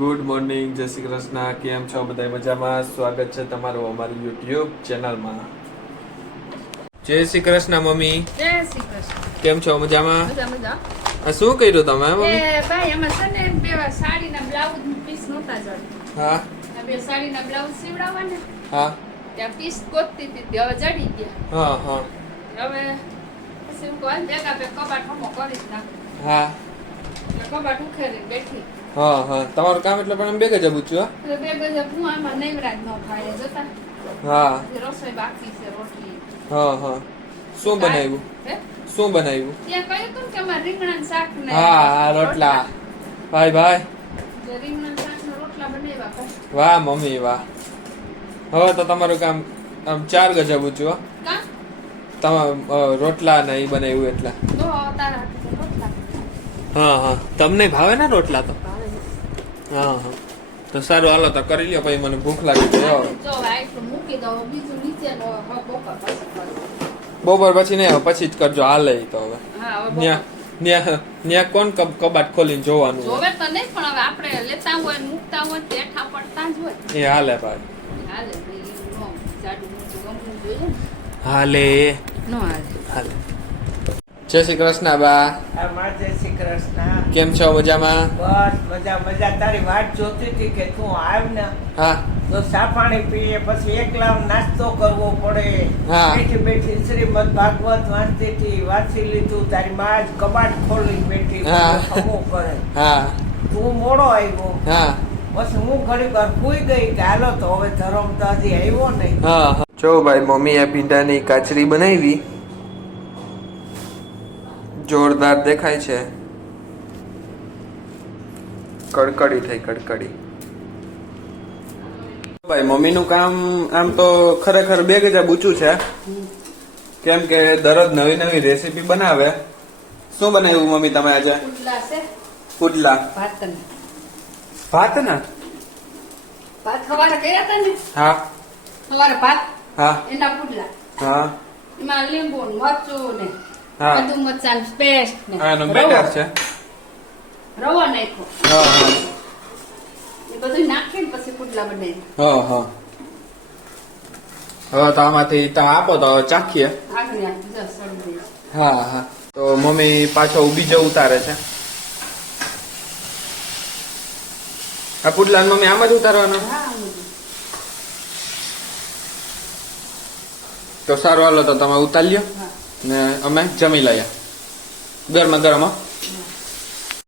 Good morning, જય શ્રી કૃષ્ણ. કેમ છો બધા? મજામાં? સ્વાગત છે તમારું અમારી યુટ્યુબ ચેનલમાં. જય શ્રી કૃષ્ણ મમ્મી. જય શ્રી કૃષ્ણ. કેમ છો? મજામાં? મજા. આ શું કર્યું તમે મમ્મી? ભાઈ એમાં છે ને બે સાડીના બ્લાઉઝ પીસ નહોતા જડી. હા બે સાડીના બ્લાઉઝ સીવડાવવા ને. હા ત્યાં પીસ ગોતતી હતી હવે જડી ગયા. હા હવે પછી હું કહું ભેગા બે કબાટ હમો કરી જ નાખું. હા કબાટ ઉખેરી બેઠી. હા તમારું કામ એટલે પણ બે ગજબ ઊંચું. બે ગજબ હું આમાં નૈવરાજ ન થાય જતા. હા રસોઈ બાકી છે રોટલી. હા શું બનાવ્યું? શું બનાવ્યું? ત્યાં કહ્યું હતું કે અમારે રીંગણાનું શાક ને હા રોટલા. ભાઈ રીંગણાનું શાક ને રોટલા બનાવ્યા. વાહ મમ્મી વાહ. હવે તો તમારું કામ આમ 4 ગજબ ઊંચું. કા તમે રોટલા ને એ બનાવ્યું એટલે. તો તારા હાથે રોટલા. હા તમને ભાવે ને રોટલા તો? હા તો સારું, હાલો તો કરી લ્યો, પછી મને ભૂખ લાગી છે. જો આટલું મૂકી દો, બીજું નીચેનો બપોર પછી કરજો. બપોર પછી નહીં, પછી જ કરજો. હાલે તો હવે હા હવે ન્યા કોણ કબાટ ખોલીને જોવાનું? જોવે તો નહીં, પણ હવે આપણે લેતા હોય ને મૂકતા હોય તો એઠા પડતા જ હોય. એ હાલે ભાઈ, હાલે નો જાડું મોટું ગમવું જોઈએ ને. હાલે નો હાલે. જય શ્રી કૃષ્ણ બા. જય શ્રી કૃષ્ણ. કેમ છો? મજામાં? બસ મજા. તારી વાત જોતી હતી કે તું આવ ને હા તો ચા પાણી પીએ, પછી એકલા નાસ્તો કરવો પડે. હા. બેઠી શ્રીમદ ભાગવત વાંચતી હતી, વાંચી લીધું. તારી માં જ કબાટ ખોલી બેઠી હા. ખમો કરે. હા તું મોડો આવ્યો. હા પછી હું ઘડીક વાર સુઈ ગઈ કે હાલો તો હવે ધરમ તો હજી આવ્યો નહીં. હા જો ભાઈ, મમ્મીએ ભીંડાની કાચરી બનાવી, જોરદાર દેખાય છે. કડકડી થઈ કડકડી. ભાઈ મમ્મીનું કામ આમ તો ખરેખર બે ગજબ ઊંચું છે, કેમ કે દરરોજ નવી નવી રેસીપી બનાવે. શું બનાવ્યું મમ્મી તમે આજે? પુડલા છે. પુડલા ભાત ને ભાત ને? ભાત સવારે કર્યા હતા ને. હા સવારે ભાત હા એના પુડલા. હા એમાં લીંબુ ને મરચું ને હા આદુ મરચાં પેસ્ટ ને એનો બેટર છે. રવો નાખ્યો. હા એ બધું નાખીને પછી પુડલા બનાવી. હા હવે તો આમાંથી તમે આપો તો હવે ચાખીએ. આગળ બીજા સળી દઈશ. હા તો મમ્મી પાછો બીજો ઉતારે છે. આ પુડલા મમ્મી આમ જ ઉતારવાનો? હા બધું. તો સારું, હાલો તો તમે ઉતારી લ્યો હા ને અમે જમી લઈએ ગરમા ગરમ.